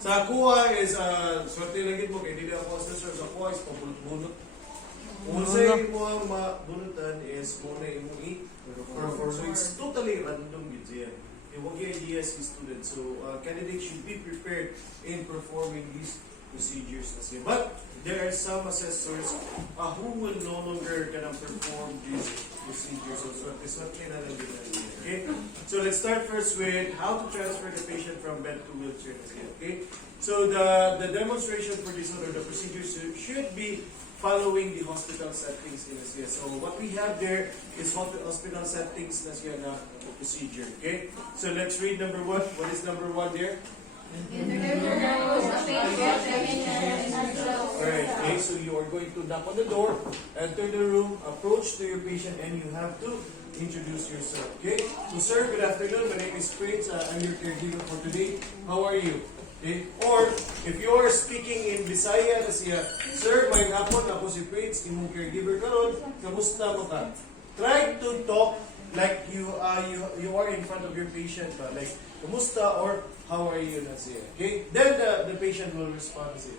Sa kuha is, swerte lang mo, kaya hindi ako assessor. Sa kuha is pabunot-bunot. Kung sa'yo mo ang mabunutan is muna yung i-perform. So it's totally random yun siya. Yung wag yung ideas is student. So candidates should be prepared in performing these procedures as well. But there are some assessors who will no longer can perform these procedures. So this one can okay. So let's start first with how to transfer the patient from bed to wheelchair. Okay. So the demonstration for this one or the procedures should be following the hospital settings in Asia. So what we have there is hospital settings na siya na procedure. Okay. So let's read number 1. What is number 1 there? Alright, okay, so you are going to knock on the door, enter the room, approach to your patient, and you have to introduce yourself. Okay? So sir, good afternoon. My name is Prince. I'm your caregiver for today. How are you? Okay? Or, if you are speaking in Bisaya na siya, sir, may hapon ako si Prince, imong caregiver karon, kamusta mo ka? Try to talk like you are in front of your patient, ba? Like, kamusta or how are you na siya? Okay? Then the patient will respond to it.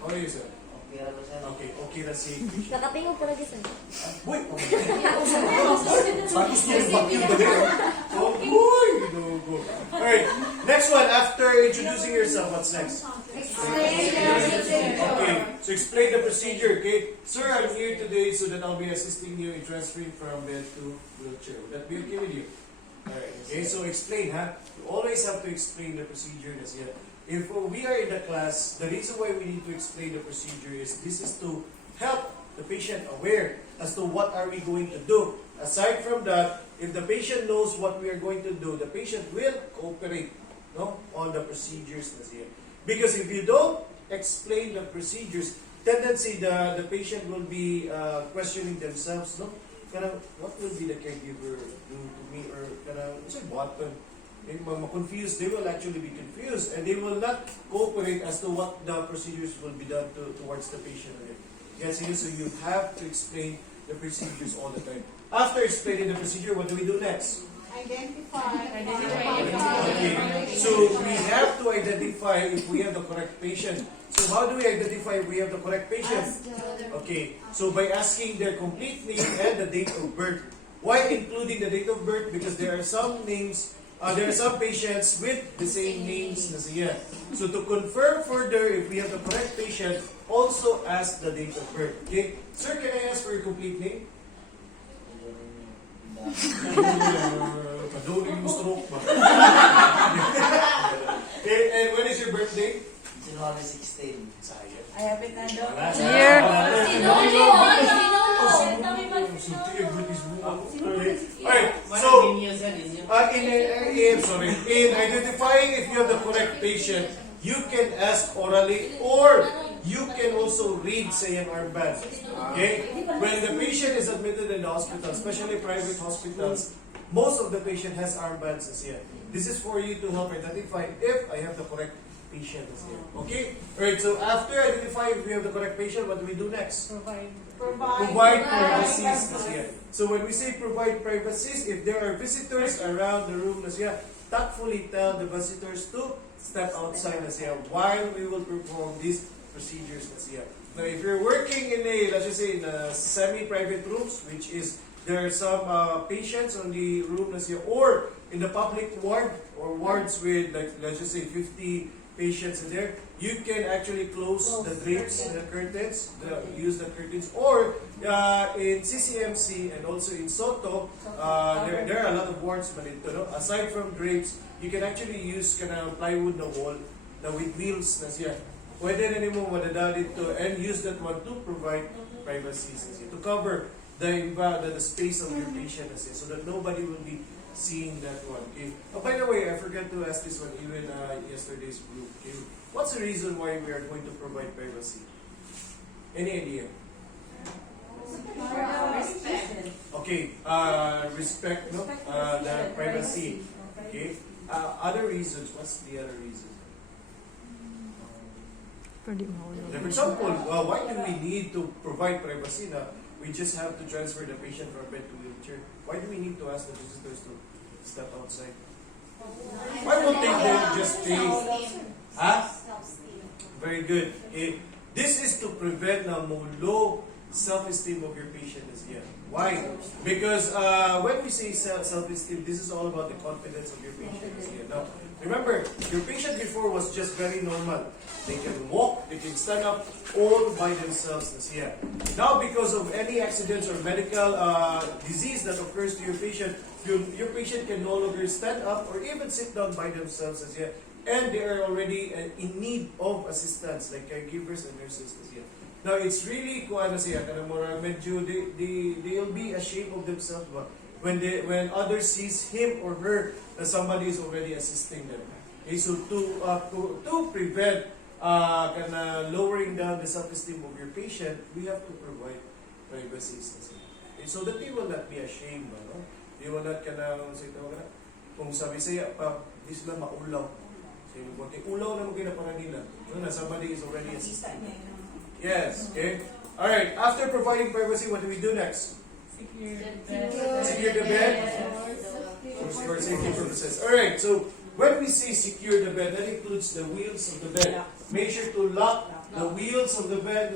How are you, sir? Okay, okay na si patient. Nakatingog pa lagi, sir. Boy! Bakit niya yung vacuum ba there? Oh, boy! No. Alright, next one. After introducing yourself, what's next? Okay, so explain the procedure, okay? Sir, I'm here today so that I'll be assisting you in transferring from bed to wheelchair. Would that be okay with you? Alright, okay, so explain, ha? You always have to explain the procedure. If we are in the class, the reason why we need to explain the procedure is this is to help the patient aware as to what are we going to do. Aside from that, if the patient knows what we are going to do, the patient will cooperate on the procedures. Because if you don't explain the procedures, tendency the patient will be questioning themselves, no? What will be the caregiver do to me? Or what's a button? Confused, they will actually be confused and they will not cooperate as to what the procedures will be done towards the patient. Yes, so you have to explain the procedures all the time. After explaining the procedure, what do we do next? Identify. Okay, so we have to identify if we have the correct patient. So how do we identify if we have the correct patient? Okay, so by asking their complete name and the date of birth. Why including the date of birth? Because there are some names, there are some patients with the same names na siya. So to confirm further if we have the correct patient, also ask the date of birth. Okay, sir, can I ask for your complete name? Paduli yung stroke ba? And when is your birthday? January 16. Sayang. I have it na doon. Here. Alright, so in identifying if you have the correct patient, you can ask orally or you can also read sa iyang armband. Okay? When the patient is admitted in the hospital, especially private hospitals, most of the patient has armbands as here. This is for you to help identify if I have the correct patient as here. Okay? Alright, so after identifying if we have the correct patient, what do we do next? Provide privacies as here. So when we say provide privacies, if there are visitors around the room as here, tactfully tell the visitors to step outside as here while we will perform these procedures as here. Now, if you're working in let's just say, in a semi-private rooms, which is there are some patients on the room as here, or in the public ward or wards with let's just say 50 patients in there, you can actually close the drapes and the curtains, use the curtains, or in CCMC and also in Soto, there are a lot of wards but aside from drapes, you can actually use plywood na wall na with wheels na siya. Pwede na nimo madadala dito and use that one to provide privacy to cover the space of your patient so that nobody will be seeing that one. Okay. Oh, by the way, I forgot to ask this one even yesterday's group. Okay. What's the reason why we are going to provide privacy? Any idea? Okay. Respect, no? The privacy. Okay. Other reasons. What's the other reason? For example, why do we need to provide privacy na we just have to transfer the patient from bed to wheelchair? Why do we need to ask the visitors to step outside? Why don't they then just stay? Huh? Very good. Okay. This is to prevent na mo low self-esteem of your patient as well. Why? Because when we say self-esteem, this is all about the confidence of your patient as well. Now, remember, your patient before was just very normal. They can walk, they can stand up all by themselves as well. Now, because of any accidents or medical disease that occurs to your patient patient can no longer stand up or even sit down by themselves as well. And they are already in need of assistance, like caregivers and nurses as well. Now, it's really kuha na siya, medyo they'll be ashamed of themselves ba? When others sees him or her that somebody is already assisting them. Okay, so to prevent lowering down the self-esteem of your patient, we have to provide privacy. Okay, so that they will not be ashamed. No? They will not kung sabi siya pa, di sila maulaw. So, ulaw na mo para nila. Somebody is already assisting. Yes, okay. Alright, after providing privacy, what do we do next? Secure the bed for safety purposes. Alright, so when we say secure the bed, that includes the wheels of the bed. Make sure to lock the wheels of the bed.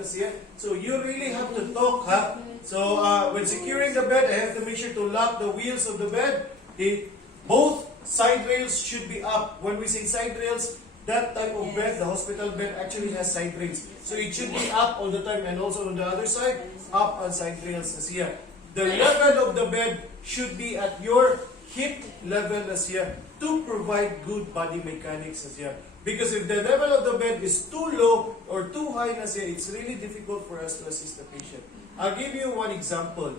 So you really have to talk, huh? So when securing the bed, I have to make sure to lock the wheels of the bed. Okay? Both side rails should be up. When we say side rails, that type of bed, the hospital bed, actually has side rails. So it should be up all the time, and also on the other side, up on side rails as here. The level of the bed should be at your hip level as here to provide good body mechanics as here. Because if the level of the bed is too low or too high as here, it's really difficult for us to assist the patient. I'll give you one example.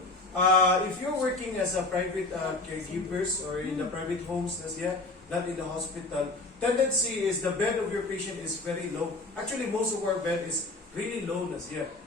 If you're working as a private caregivers or in the private homes as here, not in the hospital, tendency is the bed of your patient is very low. Actually, most of our bed is really low.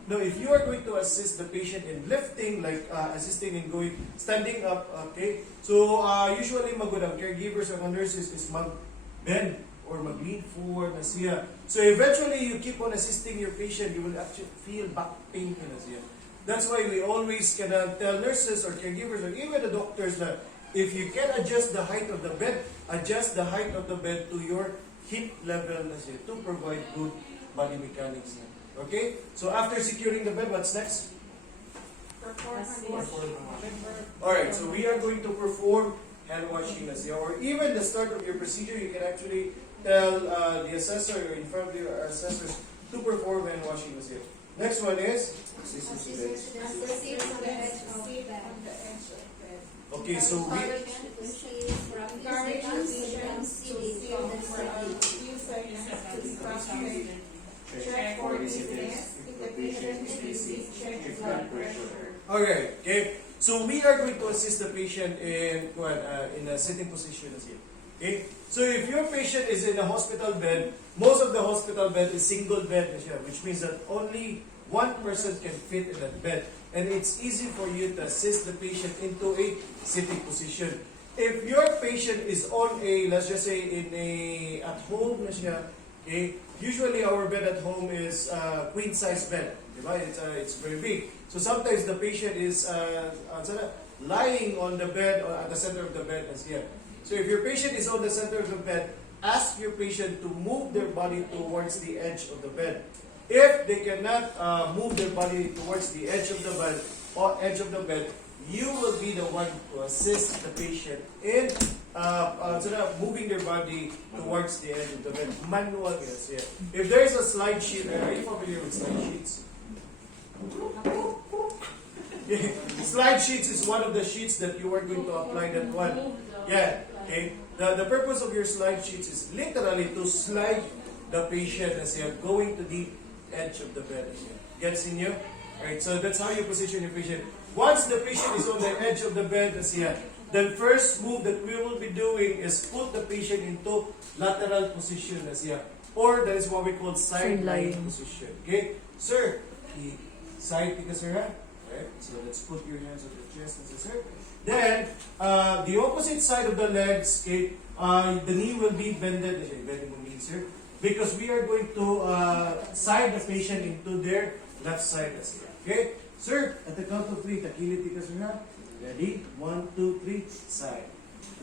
Now, if you are going to assist the patient in lifting, like assisting in standing up, okay? So, usually, magudang caregivers or nurses is mag-bend or mag-lean forward na siya. So, eventually, you keep on assisting your patient, you will actually feel back pain na siya. That's why we always can tell nurses or caregivers or even the doctors that if you can adjust the height of the bed, adjust the height of the bed to your hip level na siya to provide good body mechanics. Okay? So after securing the bed, what's next? Alright, so we are going to perform hand washing na siya. Or even the start of your procedure, you can actually tell the assessor or inform your assessors to perform hand washing na siya. Next one is assistance to bed. Okay, so we check for dizziness, if the patient is dizzy, check his blood pressure. Alright, okay. So we are going to assist the patient in a sitting position as well. Okay? So if your patient is in a hospital bed, most of the hospital bed is single bed, which means that only one person can fit in that bed. And it's easy for you to assist the patient into a sitting position. If your patient is on a, let's just say, at home na siya, okay, usually our bed at home is queen size bed. Diba? It's very big. So sometimes the patient is lying on the bed or at the center of the bed as here. So if your patient is on the center of the bed, ask your patient to move their body towards the edge of the bed. If they cannot move their body towards the edge of the bed, you will be the one to assist the patient in moving their body towards the edge of the bed. Manual, yes. Yeah. If there is a slide sheet, are you familiar with slide sheets? Slide sheets is one of the sheets that you are going to apply that one. Yeah. Okay. The purpose of your slide sheets is literally to slide the patient as you're going to the edge of the bed. Gets in you? Alright, so that's how you position your patient. Once the patient is on the edge of the bed, then first move that we will be doing is put the patient into lateral position, or that is what we call side lying position. Okay, sir, side tika sir, ha? Alright, so let's put your hands on the chest, sir. Then the opposite side of the legs, okay, the knee will be bended, sir, because we are going to side the patient into their left side. Okay? Sir, at the count of 3, takiliti ka, sir, ha? Ready? 1, 2, 3, side.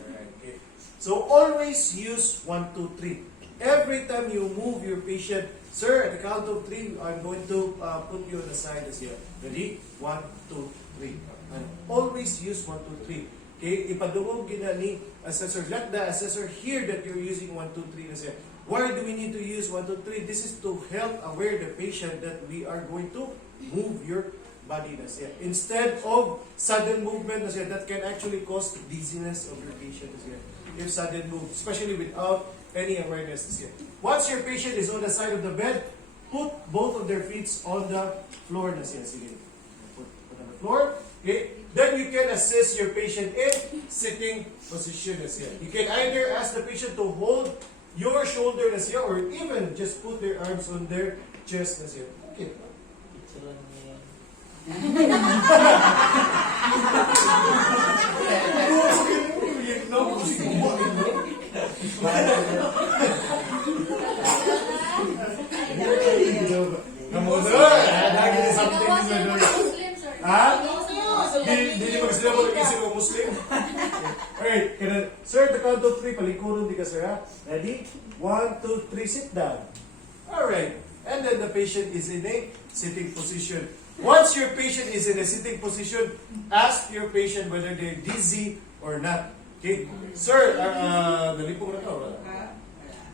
Alright, okay. So, always use 1, 2, 3. every time you move your patient, sir, at the count of 3, I'm going to put you on the side as here. Ready? 1, 2, 3. And always use 1, 2, 3. Okay? Ipadungog gina ni assessor. Let the assessor hear that you're using 1, 2, 3 as here. Why do we need to use 1, 2, 3? This is to help aware the patient that we are going to move your body na siya. Instead of sudden movement na siya, that can actually cause dizziness of your patient na siya. If sudden move, especially without any awareness na siya. Once your patient is on the side of the bed, put both of their feet on the floor na siya. Sige. Put on the floor. Okay. Then you can assist your patient in sitting position na siya. You can either ask the patient to hold your shoulder na siya or even just put their arms on their chest na siya. Okay. Picturean niya yan. Hindi ba kasi naman nag-isip ng Muslim? Alright, sir, the count of 3, palikuron di ka sir ha? Ready? 1, 2, 3, sit down. Alright, and then the patient is in a sitting position. Once your patient is in a sitting position, ask your patient whether they're dizzy or not. Okay? Sir, nalipong na ka?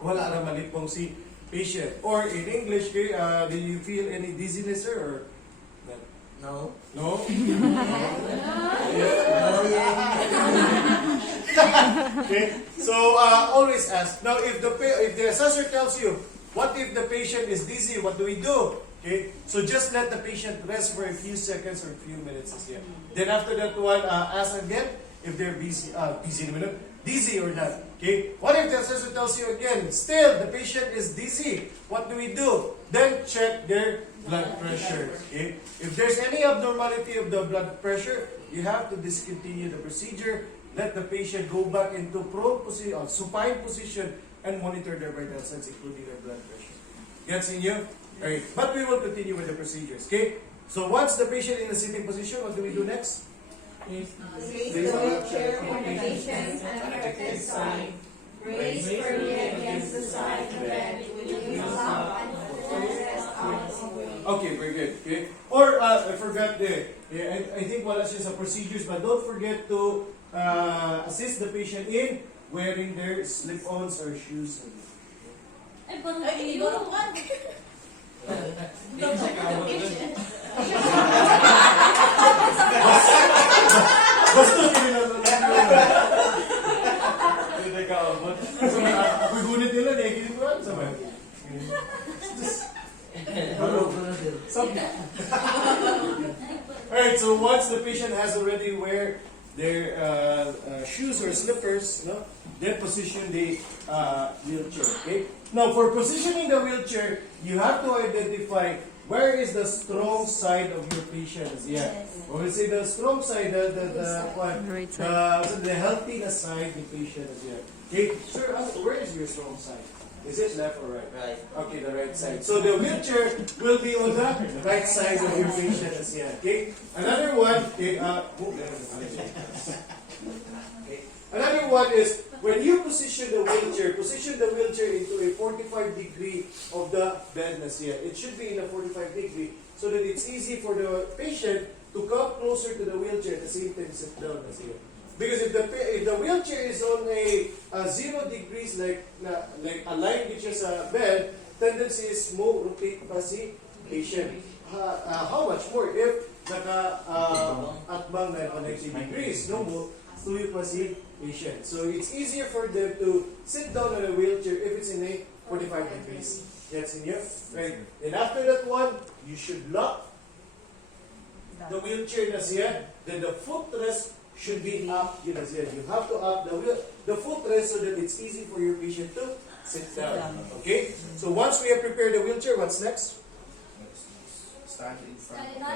Wala na malipong si patient. Or in English, okay, do you feel any dizziness sir? Or No. no? No, yeah. Okay, so always ask. Now, if the assessor tells you, what if the patient is dizzy? What do we do? Okay, so just let the patient rest for a few seconds or a few minutes. Yeah. Then after that one, ask again if they're dizzy or not. Okay, what if the assessor tells you again, still the patient is dizzy? What do we do? Then check their blood pressure. Okay, if there's any abnormality of the blood pressure, you have to discontinue the procedure. Let the patient go back into prone position, supine position, and monitor their vital signs, including their blood pressure. Gets in you? Alright, but we will continue with the procedures. Okay, so once the patient in the sitting position, what do we do next? Place the wheelchair on the patient and at his side. Raise firmly against the side of the bed with the up and rest out of the way. Okay, very good. Okay, or I forgot I think wala siya sa procedures, but don't forget to assist the patient in wearing their slip-ons or shoes. Ay, you don't want. Basta hindi na hindi ka abot. Ako'y gunit nila, nakikita ko sa mga. Alright, so once the patient has already wear their shoes or slippers, no, then position the wheelchair. Okay. Now, for positioning the wheelchair, you have to identify where is the strong side of your patient. Yeah. Or we say the strong side, the healthy side of the patient is here. Okay, sir, where is your strong side? Is it left or right? Right. Okay, the right side. So the wheelchair will be on the right side of your patient as here. Okay. Another one. Okay. Another one is when you position the wheelchair into a 45 degree of the bed as here. It should be in a 45 degree so that it's easy for the patient to come closer to the wheelchair at the same time sit down as here. Because if the wheelchair is on a 0 degrees like aligned which is a bed, tendency is mo rotate pa si patient. How much more if atbang na 90 degrees, no mo tuyo pa si patient. So it's easier for them to sit down on a wheelchair if it's in a 45 degrees. That's in you, right? And after that one, you should lock the wheelchair na siya. Then the footrest should be up. You have to up the footrest so that it's easy for your patient to sit down. Okay? So once we have prepared the wheelchair, what's next? Stand in front of the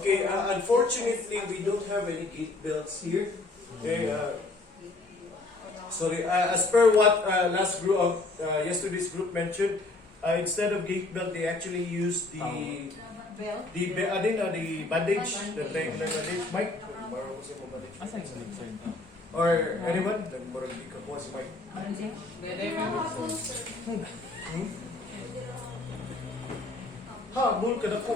Okay, unfortunately, we don't have any gate belts here. Okay, sorry, as per what last group of yesterday's group mentioned, instead of gate belt, they actually use the bandage, the triangular bandage. Mike, Maro ko sa mabalik. Asa yung mixer ito? Or anyone? Nagmurag di ka kuha si Mike. Ha, mul ka na ko.